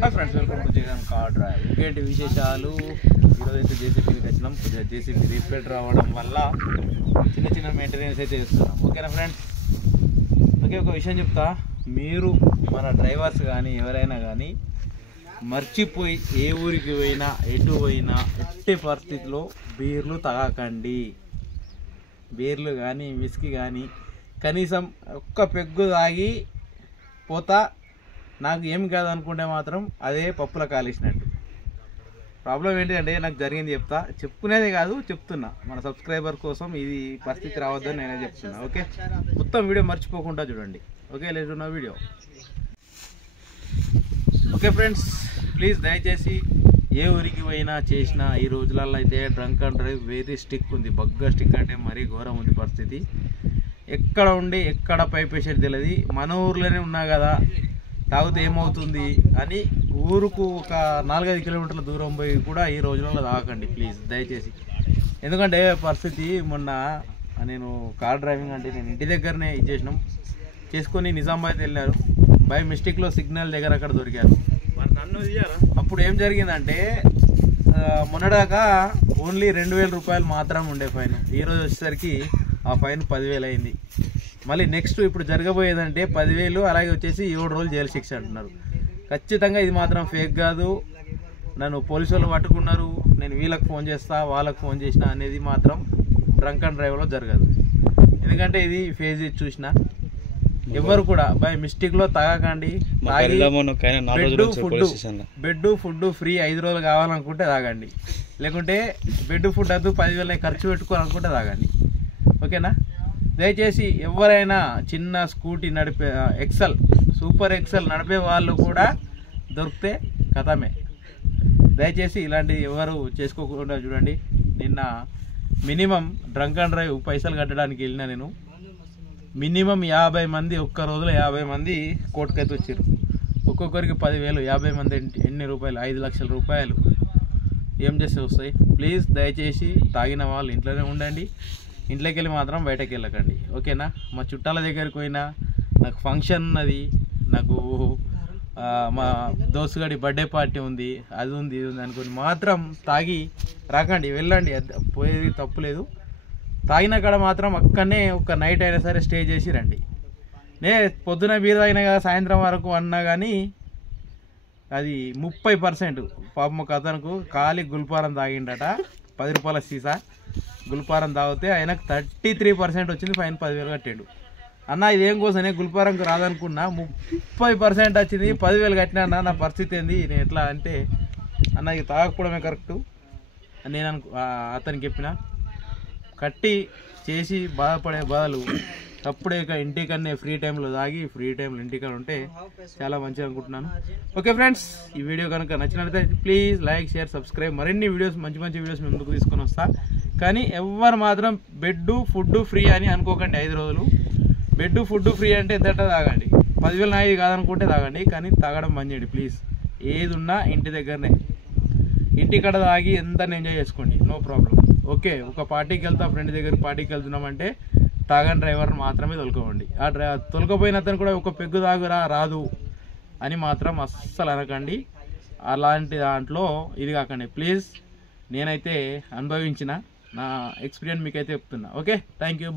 Hi friends, welcome to Jagan car drive. ఇంకేంటి విశేషాలు? ఈరోజైతే జేసీబీకి వచ్చినాం. కొద్దిగా జేసీబీ రిపేర్ రావడం వల్ల చిన్న మెయింటెనెన్స్ అయితే చేస్తున్నాం. ఓకేనా ఫ్రెండ్స్? ఓకే, ఒక విషయం చెప్తా. మీరు మన డ్రైవర్స్ కానీ ఎవరైనా కానీ మర్చిపోయి ఏ ఊరికి పోయినా ఎటు పోయినా ఎట్టి పరిస్థితిలో బీర్లు తాగకండి. బీర్లు కానీ విస్కీ కానీ కనీసం ఒక్క పెగ్గు తాగి పోతా నాకు ఏం కాదు అనుకుంటే మాత్రం అదే పప్పుల కాలేసినట్టు. ప్రాబ్లం ఏంటంటే నాకు జరిగింది చెప్పుకునేది కాదు, చెప్తున్నా మన సబ్స్క్రైబర్ కోసం ఇది పరిస్థితి రావద్దని నేనే చెప్తున్నా. ఓకే, మొత్తం వీడియో మర్చిపోకుండా చూడండి. ఓకే, లేదు నా వీడియో. ఓకే ఫ్రెండ్స్, ప్లీజ్ దయచేసి ఏ ఊరికి పోయినా చేసినా ఈ రోజులలో అయితే drunk and drive very stick ఉంది. బగ్గా స్టిక్ అంటే మరీ ఘోరం ఉంది పరిస్థితి. ఎక్కడ ఉండి ఎక్కడ పైపేసేది తెలియదు. మన ఊర్లోనే ఉన్నా కదా, తాగితే ఏమవుతుంది అని ఊరుకు ఒక 4-5 కిలోమీటర్ల దూరం పోయి కూడా ఈ రోజులలో తాగకండి ప్లీజ్ దయచేసి. ఎందుకంటే పరిస్థితి మొన్న నేను కార్ డ్రైవింగ్ అంటే నేను ఇంటి దగ్గరనే చేసుకొని నిజామాబాద్ వెళ్ళారు. బై మిస్టేక్లో సిగ్నల్ దగ్గర అక్కడ దొరికారు. అప్పుడు ఏం జరిగిందంటే మొన్నదాకా ఓన్లీ 2,000 రూపాయలు మాత్రం ఉండే ఫైన్. ఈరోజు వచ్చేసరికి ఆ ఫైన్ 10,000 అయింది. మళ్ళీ నెక్స్ట్ ఇప్పుడు జరగబోయేదంటే 10,000, అలాగే వచ్చేసి 7 రోజులు జైలు శిక్ష అంటున్నారు. ఖచ్చితంగా ఇది మాత్రం ఫేక్ కాదు. నన్ను పోలీసు వాళ్ళు పట్టుకున్నారు, నేను వీళ్ళకి ఫోన్ చేస్తా వాళ్ళకి ఫోన్ చేసిన అనేది మాత్రం డ్రంక్ అండ్ డ్రైవ్లో జరగదు. ఎందుకంటే ఇది ఫేజ్ చూసిన ఎవరు కూడా బై మిస్టేక్లో తాగకండి. బెడ్ ఫుడ్ ఫ్రీ 5 రోజులు కావాలనుకుంటే తాగండి, లేకుంటే బెడ్ ఫుడ్ వద్దు 10,000 ఖర్చు పెట్టుకోవాలనుకుంటే తాగండి. ఓకేనా? దయచేసి ఎవరైనా చిన్న స్కూటీ నడిపే సూపర్ ఎక్సెల్ నడిపే వాళ్ళు కూడా దొరికితే కథమే. దయచేసి ఇలాంటివి ఎవరు చేసుకోకుండా చూడండి. నిన్న మినిమం డ్రంక్ అండ్ డ్రైవ్ పైసలు కట్టడానికి వెళ్ళిన నేను మినిమం 50 మంది, ఒక్క రోజులో 50 మంది కోర్టుకైతే వచ్చారు. ఒక్కొక్కరికి 10,000, 50 మంది ఎన్ని రూపాయలు? 5 లక్షల రూపాయలు. ఏం చేస్తే వస్తాయి? ప్లీజ్ దయచేసి తాగిన వాళ్ళు ఇంట్లోనే ఉండండి. ఇంట్లోకి వెళ్ళి మాత్రం బయటకు వెళ్ళకండి. ఓకేనా? మా చుట్టాల దగ్గరికి పోయినా, నాకు ఫంక్షన్ ఉన్నది, నాకు మా దోస్తుగాడి బర్త్డే పార్టీ ఉంది, అది ఉంది ఇది ఉంది అనుకుని మాత్రం తాగి రాకండి. వెళ్ళండి, పోయేది తప్పులేదు. తాగిన కాడ మాత్రం అక్కడనే ఒక నైట్ అయినా సరే స్టే చేసి రండి. పొద్దున బీర్ తాగినా కదా సాయంత్రం వరకు అన్నా కానీ అది 30%. పాపం ఒక అతనుకు ఖాళీ గుల్పారం తాగిండట, 10 రూపాయల సీసా గుల్పారం తాగితే ఆయనకు 33% వచ్చింది. ఫైన్ 10,000 కట్టాడు. అన్న ఇదేం కోసమే గుల్పారంకు రాదనుకున్నా, 30% వచ్చింది, 10,000 కట్టినా అన్న. నా పరిస్థితి ఏంది, నేను ఎట్లా అంటే అన్న ఇది తాగకపోవడమే కరెక్టు అని నేను అతనికి చెప్పిన. కట్టి చేసి బాధపడే బాధలు అప్పుడే ఇంటికన్నే ఫ్రీ టైంలో తాగి ఫ్రీ టైంలో ఇంటికాడ ఉంటే చాలా మంచిగా అనుకుంటున్నాను. ఓకే ఫ్రెండ్స్, ఈ వీడియో కనుక నచ్చినట్లయితే ప్లీజ్ లైక్, షేర్, సబ్స్క్రైబ్. మరిన్ని వీడియోస్ మంచి వీడియోస్ మేము ముందుకు తీసుకొని వస్తా. కానీ ఎవరు మాత్రం బెడ్ ఫుడ్ ఫ్రీ అని అనుకోకండి. 5 రోజులు బెడ్ ఫుడ్ ఫ్రీ అంటే ఎంత తాగండి. 10,000 నాయి కాదనుకుంటే తాగండి, కానీ తాగడం బంద్ చేయండి ప్లీజ్. ఏది ఉన్నా ఇంటి దగ్గరనే, ఇంటికాడ తాగి ఎంత ఎంజాయ్ చేసుకోండి, నో ప్రాబ్లం. ఓకే, ఒక పార్టీకి వెళ్తా, ఫ్రెండ్ దగ్గర పార్టీకి వెళ్తున్నామంటే తాగని డ్రైవర్ మాత్రమే తొలకపోండి. తొలకపోయిన అతను కూడా ఒక పెగ్గు తాగురా రాదు అని మాత్రం అస్సలు అనకండి. అలాంటి దాంట్లో ఇది కాకండి ప్లీజ్. నేనైతే అనుభవించిన నా ఎక్స్పీరియన్స్ మీకైతే చెప్తున్నా. Okay, thank you.